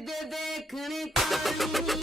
दे देखने पानी।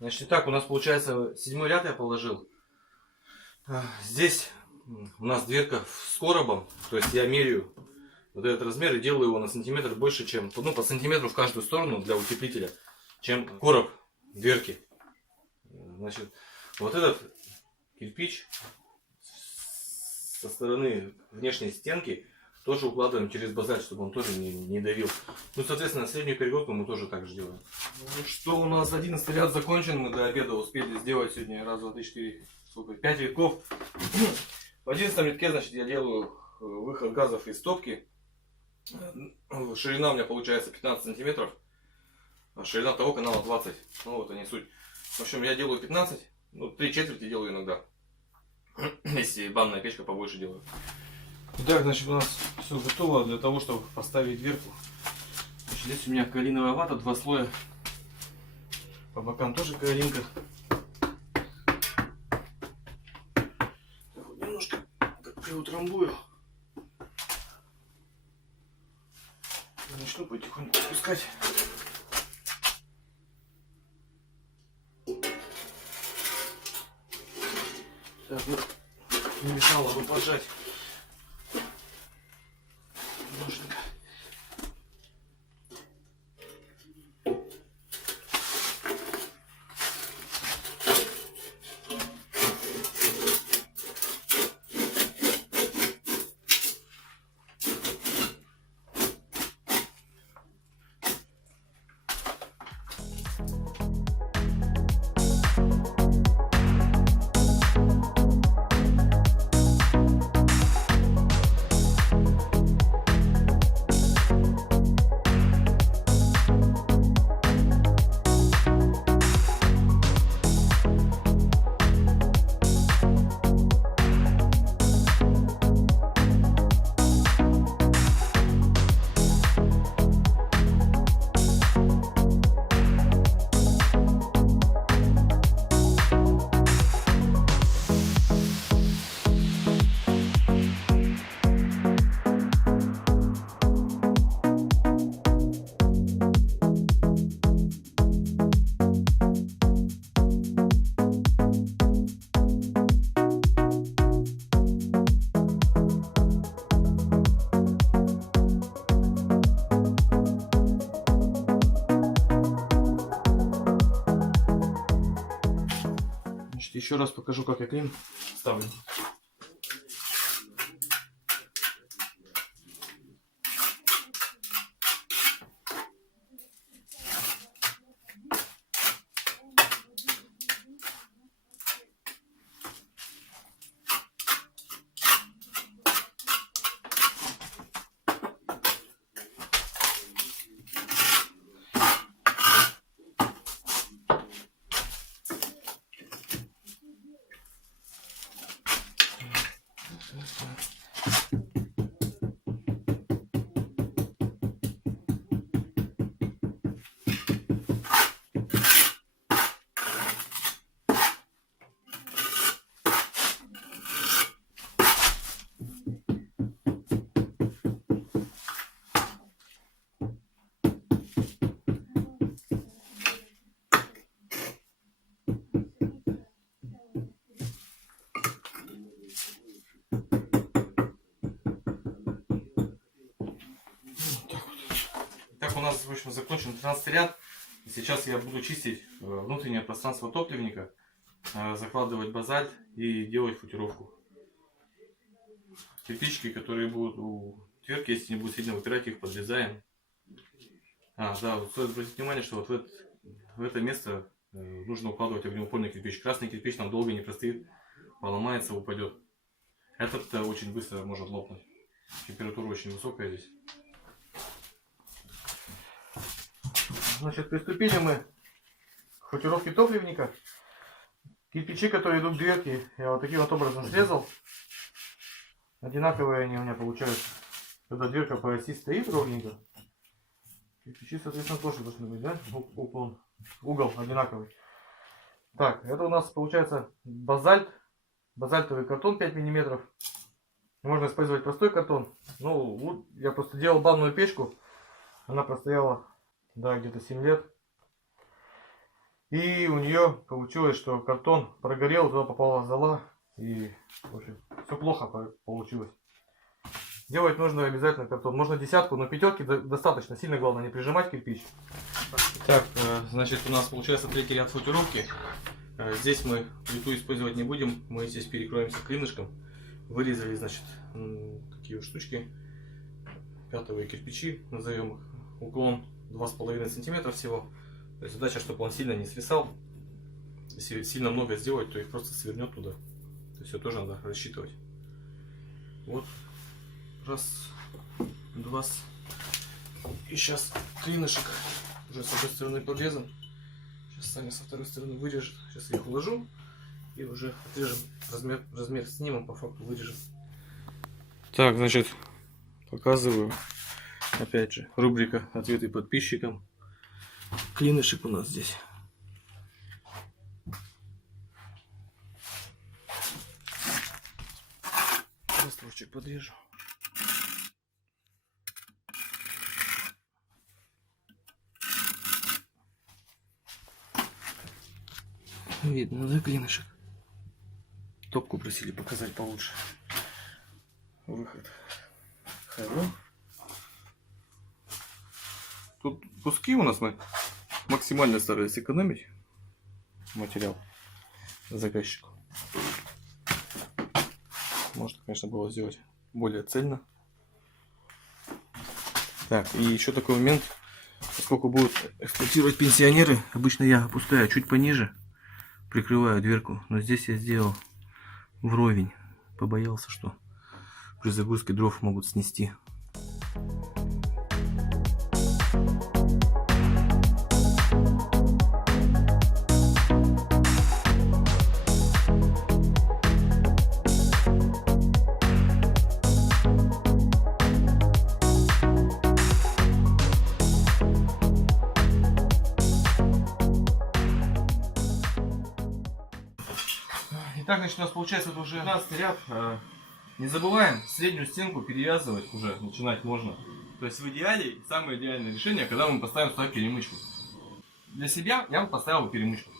Значит, итак, у нас получается 7-й ряд я положил. Здесь у нас дверка с коробом, то есть я меряю вот этот размер и делаю его на сантиметр больше, чем, ну, по сантиметру в каждую сторону для утеплителя, чем короб дверки. Значит, вот этот кирпич со стороны внешней стенки тоже укладываем через базальт, чтобы он тоже не давил. Ну, соответственно, среднюю перегородку мы тоже так же делаем. Ну, что у нас 11 ряд закончен, мы до обеда успели сделать сегодня раз, два, три, четыре, сколько, 5 витков. В 11 рядке, значит, я делаю выход газов из топки. Ширина у меня получается 15 сантиметров, а ширина того канала 20. Ну вот они суть. В общем, я делаю 15, ну 3/4 делаю иногда, если банная печка побольше делаю. Итак, значит, у нас все готово для того, чтобы поставить дверку. Значит, здесь у меня каолиновая вата, 2 слоя. По бокам тоже каолинка. Так вот, немножко приутрамбую. Начну потихоньку спускать. Так, ну, не мешало бы пожать. Ножника. Еще раз покажу, как я клин ставлю. у нас, в общем, закончен 13 ряд. И сейчас я буду чистить внутреннее пространство топливника, закладывать базальт и делать футировку. Кирпичики, которые будут у тверки, если не будут сильно выпирать, их подрезаем. Да, вот стоит обратить внимание, что вот в это место нужно укладывать огнеупорный кирпич. Красный кирпич там долго не простоит, поломается, упадет. Этот очень быстро может лопнуть. Температура очень высокая здесь. Значит, приступили мы к футировке топливника. Кирпичи, которые идут к дверке, я вот таким вот образом срезал. Одинаковые они у меня получаются. Когда дверка по оси стоит ровненько. Кирпичи, соответственно, тоже должны быть, да? Угол одинаковый. Так, это у нас получается базальт. Базальтовый картон 5 мм. Можно использовать простой картон. Ну, я просто делал банную печку. Она простояла, да, где-то 7 лет. И у нее получилось, что картон прогорел, туда попала зола. И, в общем, все плохо получилось. Делать нужно обязательно картон. Можно десятку, но пятерки достаточно. Сильно главное не прижимать кирпич. Так, значит, у нас получается третий ряд футировки. Здесь мы плиту использовать не будем. Мы здесь перекроемся клинышком. Вырезали, значит, такие вот штучки. Пятовые кирпичи, назовем их. Уклон 2,5 см всего. То есть задача, чтобы он сильно не свисал. Если сильно много сделать, то их просто свернет туда. То есть все тоже надо рассчитывать. Вот. Раз, два. И сейчас клинышек уже с одной стороны подрезан. Сейчас Саня со второй стороны вырежет. Сейчас я их уложу и уже отрежем. Размер снимем, по факту вырежем. Так, значит, показываю. Опять же, рубрика «Ответы подписчикам». Клинышек у нас здесь. Растворчик подрежу. Видно, да, клинышек? Топку просили показать получше. Выход. Хоро. Тут куски у нас мы максимально старались экономить материал заказчику. Можно, конечно, было сделать более цельно. Так, и еще такой момент. Поскольку будут эксплуатировать пенсионеры, обычно я опускаю чуть пониже, прикрываю дверку. Но здесь я сделал вровень. Побоялся, что при загрузке дров могут снести. Итак, значит, у нас получается это уже 15 ряд. Не забываем среднюю стенку перевязывать уже, начинать можно. То есть в идеале, самое идеальное решение, когда мы поставим сюда перемычку. Для себя я бы поставил перемычку.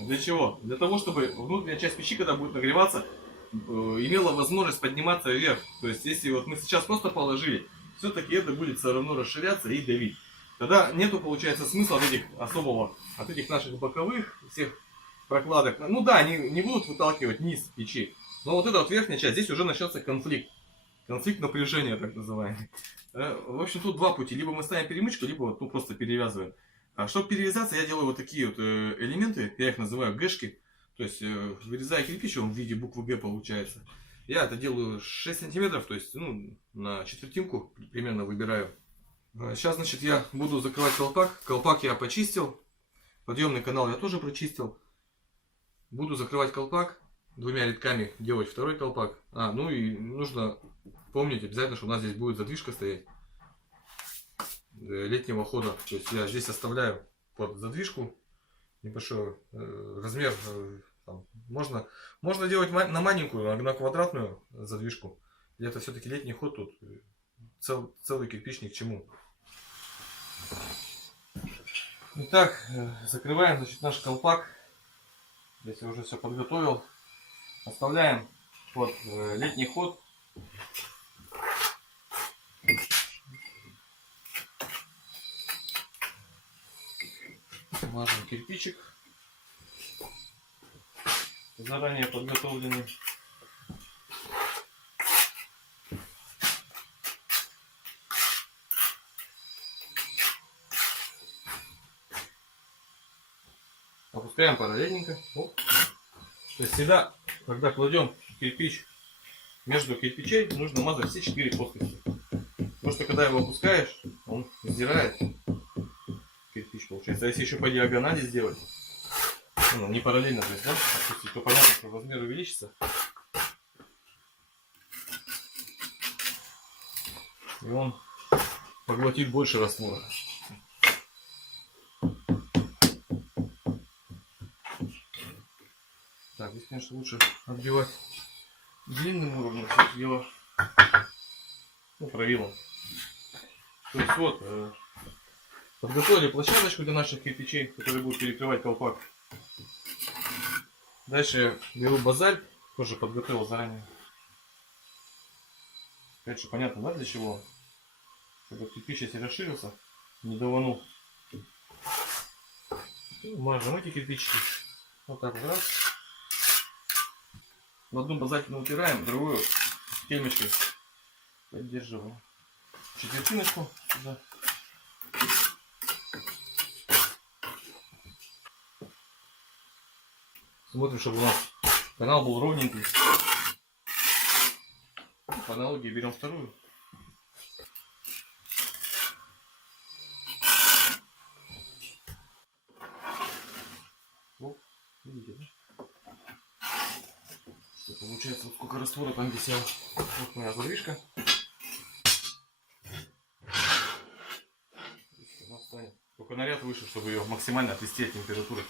Для чего? Для того, чтобы внутренняя часть печи, когда будет нагреваться, имела возможность подниматься вверх. То есть если вот мы сейчас просто положили, все-таки это будет все равно расширяться и давить. Тогда нету, получается, смысла от этих наших боковых всех прокладок. Ну да, они не будут выталкивать низ печи. Но вот эта вот верхняя часть, здесь уже начнется конфликт. Конфликт напряжения, так называемый. В общем, тут два пути. Либо мы ставим перемычку, либо вот, ну, просто перевязываем. Чтобы перевязаться, я делаю вот такие вот элементы. Я их называю гэшки. То есть, вырезая кирпич, он в виде буквы Г получается. Я это делаю 6 сантиметров, то есть, ну, на четвертинку примерно выбираю. Сейчас, значит, я буду закрывать колпак. Колпак я почистил. Подъемный канал я тоже прочистил. Буду закрывать колпак. Двумя рядками делать второй колпак. Ну и нужно помнить обязательно, что у нас здесь будет задвижка стоять летнего хода. То есть я здесь оставляю под задвижку небольшой размер. Там, можно делать на маленькую, на квадратную задвижку. И это все-таки летний ход, тут целый кирпич ни к чему. Итак, закрываем, значит, наш колпак. Здесь я уже все подготовил. Оставляем под летний ход. Мажем кирпичик. Заранее подготовленный. Опускаем параллельненько. Оп. То есть всегда, когда кладем кирпич, между кирпичей нужно мазать все 4 плоскости. Потому что когда его опускаешь, он сдирает кирпич, получается. А если еще по диагонали сделать, ну, не параллельно, то есть, да, опустить, то понятно, что размер увеличится. И он поглотит больше раствора. Так, здесь, конечно, лучше отбивать длинным уровнем все дело. Ну, правилом. То есть вот, подготовили площадочку для наших кирпичей, которые будут перекрывать колпак. Дальше беру базальт, тоже подготовил заранее. Опять же, понятно, да, для чего? Чтобы кирпич, если расширился, не даванул. Мажем эти кирпичики. Вот так вот раз. В одну базальтину упираем, другую темечкой поддерживаем. Четвертиночку сюда. Смотрим, чтобы у нас канал был ровненький. По аналогии берем вторую. Оп, видите, да? Получается, вот сколько раствора там висело. Вот моя задвижка. Только наряд выше, чтобы ее максимально отвести от температуры.